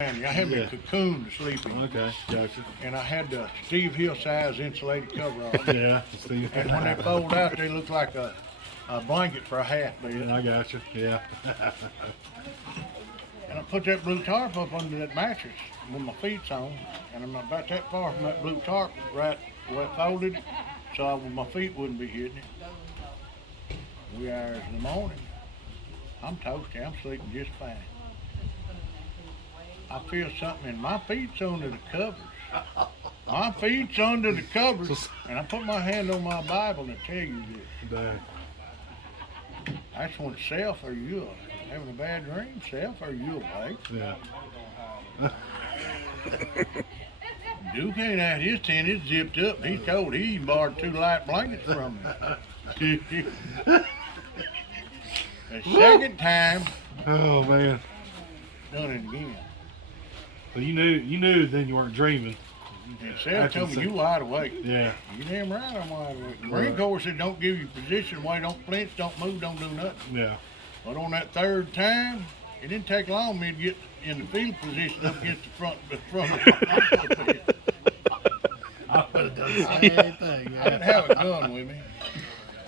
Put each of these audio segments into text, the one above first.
I had my cocoon to sleep in. Okay, gotcha. And I had the Steve Hill size insulated cover on. Yeah, Steve. And when they fold out, they look like a blanket for a half bed. I gotcha. Yeah. And I put that blue tarp up under that mattress with my feet on, and I'm about that far from that blue tarp, right where it folded, so my feet wouldn't be hitting it. 3 hours in the morning, I'm toasty. I'm sleeping just fine. I feel something in my feet's under the covers. My feet's under the covers, and I put my hand on my Bible to tell you this. Dang. That's when self or you having a bad dream, self or you awake. Yeah. Duke ain't had his tent, it's zipped up. He's cold. He even borrowed 2 light blankets from me. The second time, Oh man. done it again. So you knew then you weren't dreaming. And Seth told me you wide awake. Yeah. You damn right I'm wide awake. The Marine Corps said don't give you position away, don't flinch, don't move, don't do nothing. Yeah. But on that third time, it didn't take long for me to get in the field position up against the front of the I would have done the same thing. I didn't have a gun with me.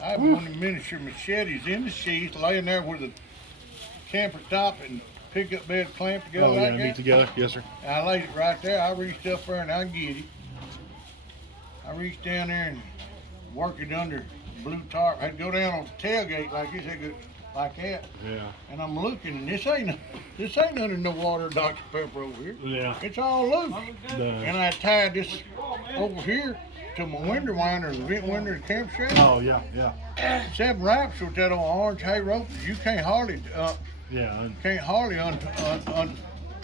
I had one of the miniature machetes in the sheath, laying there with the camper top and pickup bed clamped together Oh yeah, like meet that. together. Yes, sir. And I laid it right there. I reached up there and I get it. I reached down there and worked it under blue tarp. I had to go down on the tailgate like this, like that. Yeah. And I'm looking, and this ain't under no water, Dr. Pepper over here. Yeah. It's all loose. Dang. And I tied this over here to my window winder, the vent winder, the campsite. Oh yeah, yeah. 7 wraps with that old orange hay rope. You can't hardly Yeah.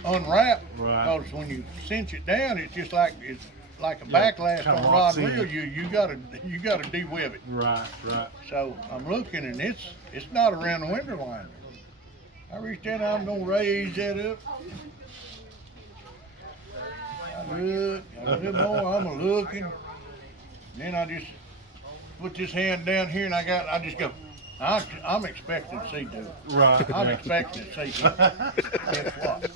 unwrap. Right. Because when you cinch it down, it's like a backlash kinda on locks rod in. reel. You gotta de-web it. Right, right. So I'm looking, and it's not around the window winder. I reached in, I'm gonna raise that up. I look, a little more, I'm looking. Then I just put this hand down here, and I just go. I'm expecting to see dude. Right. I'm expecting to see something. Guess what?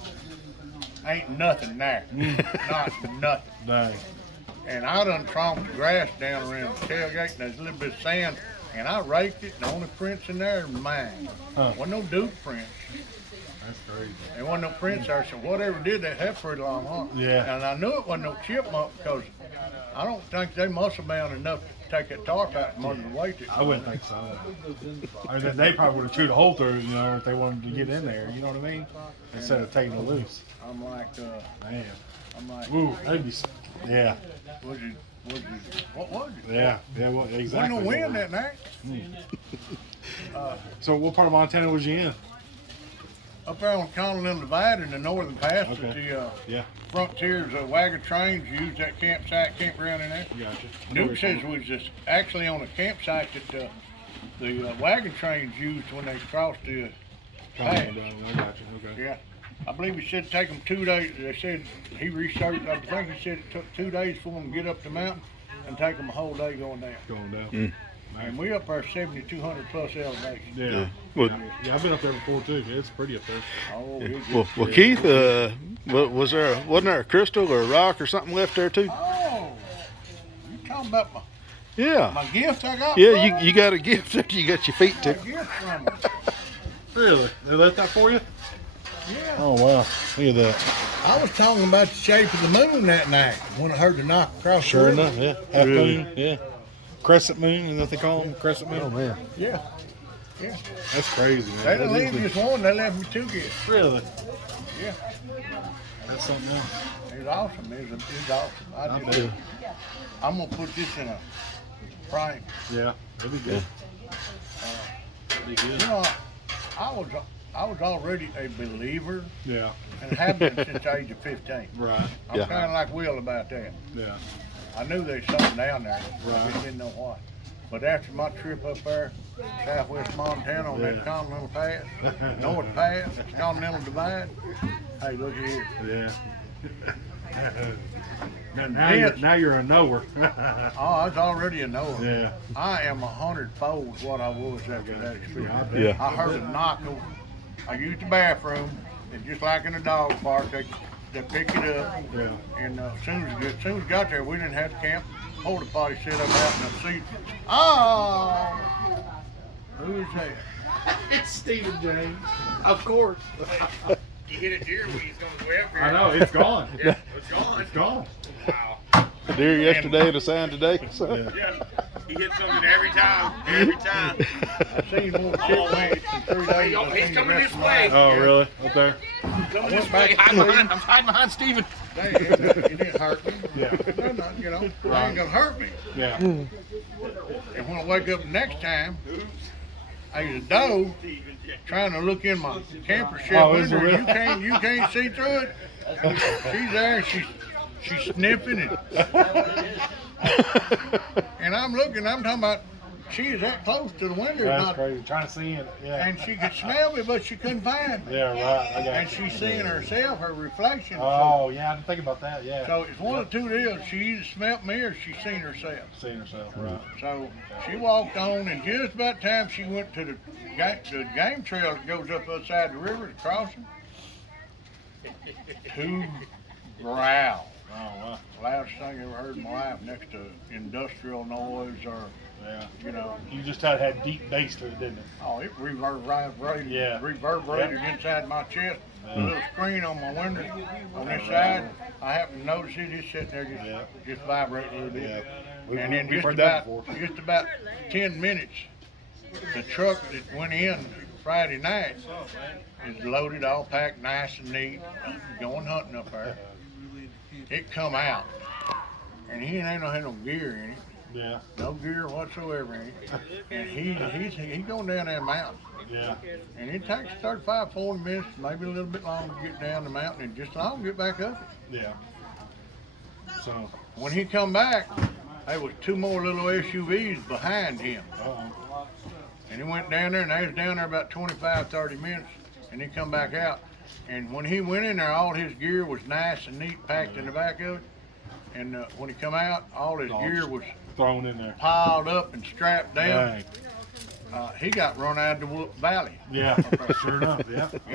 Ain't nothing there. Not nothing. Dang. And I done tromped the grass down around the tailgate, and there's a little bit of sand, and I raked it, and the only prints in there are mine. Huh. Wasn't no Duke prints. That's crazy. There wasn't no prints there, so whatever did that, had pretty long arm. Yeah. And I knew it wasn't no chipmunk, because I don't think they muscle bound enough to take that tarp out from under the weight. I wouldn't think so. I mean, they probably would have chewed a hole through, if they wanted to get in there. You know what I mean? Instead of taking it loose. I'm like, Man. ooh, That'd be. Yeah. what was it? Yeah. Yeah. Well, exactly. Wasn't no wind that night. So, what part of Montana was you in? Up there on Continental Divide in the northern pass, Okay. at the Yeah. Frontiers wagon trains use that campground in there. Gotcha. Duke says we was just actually on a campsite that the wagon trains used when they crossed the pass. I got you. Okay. Yeah, I believe he said it take them 2 days. They said he researched. I think he said it took 2 days for them to get up the mountain and take them a whole day going down. Going down. And we up there 7,200 plus elevation. Yeah. Well, Yeah, I've been up there before too. It's pretty up there. Oh, it's well, Keith, wasn't there a crystal or a rock or something left there too? Oh, you talking about Yeah. my gift I got? Yeah, from you got a gift after you got your feet my took. gift from them. Really? They left that for you? Yeah. Oh wow. Look at that. I was talking about the shape of the moon that night when I heard the knock across Sure the river. enough, yeah. Half Really? moon, yeah. Crescent moon, is that they call them? Crescent moon? Oh man. Yeah. Yeah. That's crazy, man. They didn't That leave me is just one, they left me 2 gifts. Really? Yeah. That's something else. It's awesome. It's awesome. I'm gonna put this in a frame. Yeah, that'd be good. That'd be good. You know, I was already a believer Yeah, and have been since the age of 15. right. I'm Yeah. kind of like Will about that. Yeah, I knew there's something down there. I Right. just didn't know what. But after my trip up there, southwest Montana on Yeah. that Continental Pass, North Pass, that's Continental Divide. Hey, look at here. yeah. now you're a knower. Oh, I was already a knower. Yeah. I am 100-fold what I was after that experience. Yeah. I heard a knock over. I used the bathroom, and just like in a dog park, they they pick it up. Yeah. And as soon as we got there, we didn't have the camp porta potty set up out in the seat. Oh, who is that? It's Stephen James. Of course. You hit a deer when he's going way up here. I know, it's gone. Yeah, it's gone. It's gone. Wow. The deer yesterday, the sign today. So. Yeah. Yeah. He hits something every time. Every time. I've seen more chipmunks in 3 days. Oh, than I've he's seen the coming rest this of my way. life. Oh, really? Up there? Coming this way. I'm hiding behind Stephen. Hey, it didn't hurt me. Yeah. No, no, you know, it ain't gonna hurt me. Yeah. And when I wake up the next time, there's a doe trying to look in my camper shed Oh, is it window. really? You can't see through it. She's there. She's sniffing it. And I'm looking. I'm talking about she is that close to the window. That's not, crazy. Trying to see it. Yeah. and she could smell me, but she couldn't find me. Yeah, right. I got And you. she's seeing herself, her reflection. Oh, yeah. I didn't think about that. Yeah. So it's one of the two deals. She either smelt me or she seen herself. Seeing herself. Right. So she walked on, and just about time she went to the game trail that goes up outside the river, the crossing. Two growl. Oh, wow. Loudest thing I ever heard in my life, next to industrial noise or, Yeah. you know. You just had deep bass to it, didn't it? Oh, it reverberated, Yeah. reverberated inside my chest. A little screen on my window on this side. I happened to notice it. It's sitting there just vibrating a little bit. Yeah. And then We've just heard that about, before. just about 10 minutes, the truck that went in Friday night is loaded, all packed nice and neat, going hunting up there. It come out, and he ain't no had no gear in it, Yeah. no gear whatsoever in it. And he's going down that mountain. Yeah. And it takes 35, 40 minutes, maybe a little bit longer to get down the mountain, and just long to get back up it. Yeah. So. When he come back, there was 2 more little SUVs behind him. Uh-oh. And he went down there, and they was down there about 25, 30 minutes, and he come back out. And when he went in there, all his gear was nice and neat, packed in the back of it. And when he come out, all his gear was Thrown in there. piled up and strapped down. Dang. He got run out of the valley. Yeah. Sure enough. Yeah. He